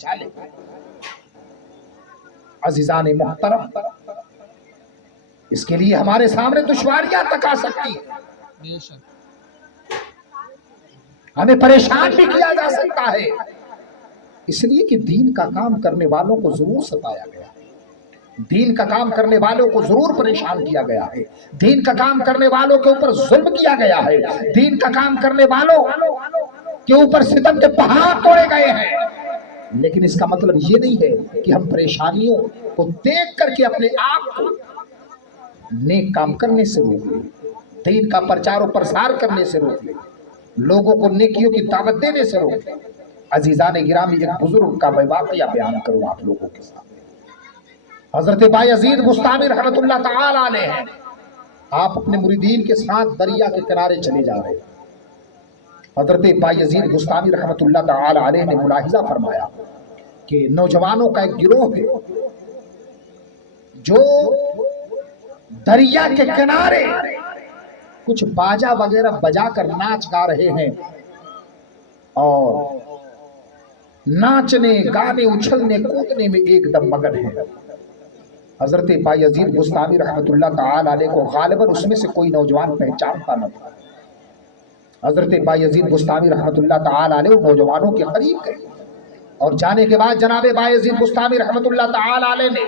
چالے عزیزان محترم، اس کے لیے ہمارے سامنے دشواریاں تک آ سکتی ہیں، ہمیں پریشان بھی کیا جا سکتا ہے، اس لیے کہ دین کا کام کرنے والوں کو ضرور ستایا گیا ہے، دین کا کام کرنے والوں کو ضرور پریشان کیا گیا ہے، دین کا کام کرنے والوں کے اوپر ظلم کیا گیا ہے، دین کا کام کرنے والوں کے اوپر ستم کے پہاڑ توڑے گئے ہیں، لیکن اس کا مطلب یہ نہیں ہے کہ ہم پریشانیوں کو دیکھ کر کے اپنے آپ کو نیک کام کرنے سے روک لیں، دین کا پرچار و پرسار کرنے سے روک لیں، لوگوں کو نیکیوں کی دعوت دینے سے روک لیں۔ عزیزان گرامی، ایک بزرگ کا میں واقعہ بیان کروں آپ لوگوں کے ساتھ۔ حضرت بایزید بسطامی رحمت اللہ تعالی علیہ ہیں، آپ اپنے مریدین کے ساتھ دریا کے کنارے چلے جا رہے ہیں۔ حضرت بایزید بسطامی رحمت اللہ تعالی علیہ نے ملاحظہ فرمایا کہ نوجوانوں کا ایک گروہ ہے جو دریا کے کنارے کچھ باجا وغیرہ بجا کر ناچ گا رہے ہیں اور ناچنے گانے اچھلنے کودنے میں ایک دم مگن ہے۔ حضرت بایزید بسطامی رحمت اللہ تعالی علیہ کو غالباً اس میں سے کوئی نوجوان پہچانتا نہ تھا۔ حضرت بایزید بسطامی رحمت اللہ تعالی علیہ نوجوانوں کے قریب گئے اور جانے کے بعد جناب بایزید بسطامی رحمت اللہ تعالی علیہ نے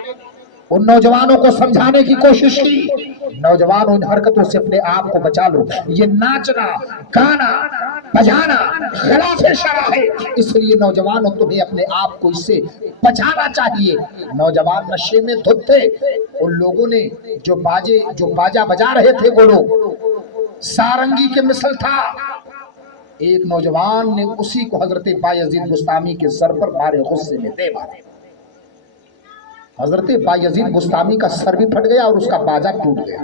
ان نوجوانوں کو سمجھانے کی کوشش کی، نوجوانوں ان حرکتوں سے اپنے آپ کو بچا لو، یہ ناچنا گانا بجانا خلاف شرع ہے، اس لیے نوجوانوں تمہیں اپنے آپ کو اس سے بچانا چاہیے۔ نوجوان نشے میں دھت تھے، ان لوگوں نے جو باجا بجا رہے تھے وہ لوگ سارنگی کے مثل تھا، ایک نوجوان نے اسی کو حضرت بایزید بسطامی کے سر پر مارے غصے میں دے مارے، حضرت بایزید بسطامی کا سر بھی پھٹ گیا اور اس کا باجا ٹوٹ گیا۔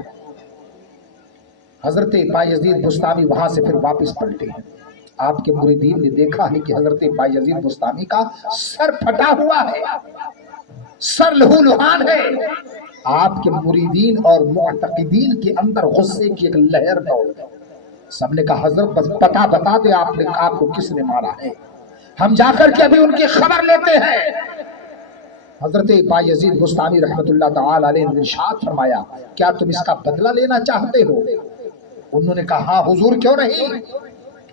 حضرت بایزید بسطامی وہاں سے پھر واپس پلٹے ہیں، آپ کے مریدین نے دیکھا ہے کہ حضرت بایزید بسطامی کا سر پھٹا ہوا ہے، سر لہو لہان ہے۔ آپ کے مریدین اور معتقدین کے اندر غصے کی ایک لہر دوڑ گئی، سب نے کہا حضرت بس بتا دے آپ کو کس نے مارا ہے، ہم جا کر کے ابھی ان کی خبر لیتے ہیں۔ حضرت بایزید بسطامی رحمت اللہ تعالی علیہ نے ارشاد فرمایا کیا تم اس کا بدلہ لینا چاہتے ہو؟ انہوں نے کہا ہاں حضور کیوں نہیں،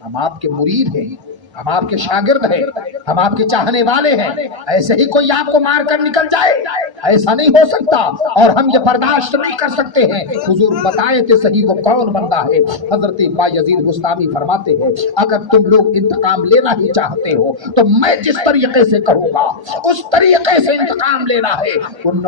ہم آپ کے مرید ہیں، ہم آپ کے شاگرد ہیں، ہم آپ کے چاہنے والے ہیں، ایسے ہی کوئی آپ کو مار کر نکل جائے ایسا نہیں ہو سکتا اور ہم یہ برداشت نہیں کر سکتے ہیں، حضور بتائے تھے صحیح وہ کون بندہ ہے۔ حضرت بایزید بسطامی فرماتے ہیں اگر تم لوگ انتقام لینا ہی چاہتے ہو تو میں جس طریقے سے کہوں گا اس طریقے سے انتقام لینا ہے۔ ان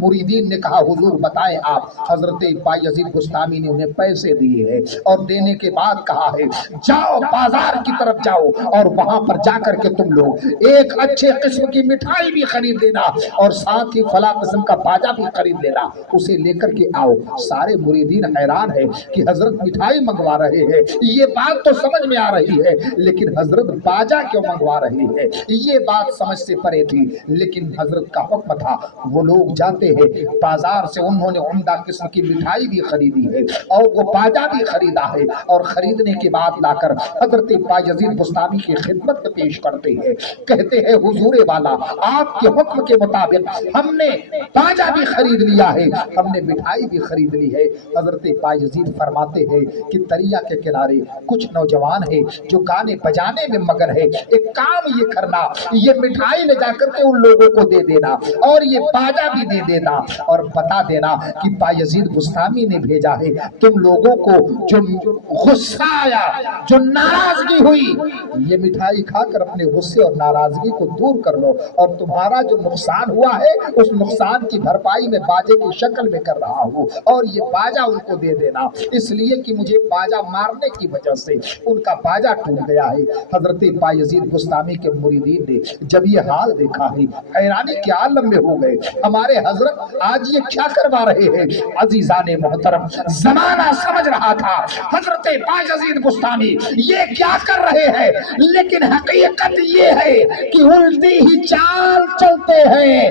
مریدین نے کہا حضور بتائیں آپ۔ حضرت بایزید بسطامی نے انہیں پیسے دیے ہیں اور دینے کے بعد کہا ہے جاؤ بازار کی طرف جاؤ اور وہاں پر جا کر کے تم لوگ ایک اچھے قسم کی مٹھائی بھی خرید لینا اور ساتھ ہی فلاں قسم کا باجا بھی خرید لینا، اسے لے کر کے آؤ۔ سارے مریدین حیران ہے کہ حضرت مٹھائی منگوا رہے ہیں، یہ بات تو سمجھ میں آ رہی ہے لیکن حضرت باجا کیوں منگوا رہے ہیں، یہ بات سمجھ سے پرے تھی، لیکن حضرت کا حکم تھا۔ وہ لوگ جاتے ہیں بازار سے، انہوں نے عمدہ قسم کی مٹھائی بھی خریدی ہے اور وہ باجا بھی خریدا ہے اور خریدنے کے بعد لا کر حضرت بایزید بسطامی کی خدمت میں پیش کرتے ہیں، کہتے ہیں حضور والا آپ کے حکم کے مطابق ہم نے باجا بھی خرید لیا ہے، ہم نے مٹھائی بھی خرید لی ہے۔ حضرت بایزید فرماتے ہیں کہ دریا کے کنارے کچھ نوجوان ہیں جو گانے بجانے میں مگن ہے، ایک کام یہ کرنا، یہ مٹھائی لے جا کر کے ان لوگوں کو دے دینا اور یہ باجا بھی دے دینا اور بتا دینا کہ بایزید بسطامی نے بھیجا ہے، تم لوگوں کو جو غصہ آیا، جو ناراضگی ہوئی، یہ مٹھائی کھا کر اپنے غصے اور ناراضگی کو دور کر لو اور تمہارا جو نقصان ہوا ہے اس نقصان کی بھرپائی میں باجے کی شکل میں کر رہا ہوں اور یہ باجا ان کو دے دینا، اس لیے کہ مجھے باجا مارنے کی وجہ سے ان کا باجا ٹوٹ گیا ہے۔ حضرت بایزید بسطامی کے مریدین نے جب یہ حال دیکھا ہے حیرانی کے عالم میں ہو گئے، ہمارے حضرت آج یہ کیا کروا رہے ہیں؟ عزیزان محترم زمانہ سمجھ رہا تھا حضرت بایزید بسطامی یہ کیا کر رہے ہیں، لیکن حقیقت یہ ہے کہ الٹی ہی چال چلتے ہیں،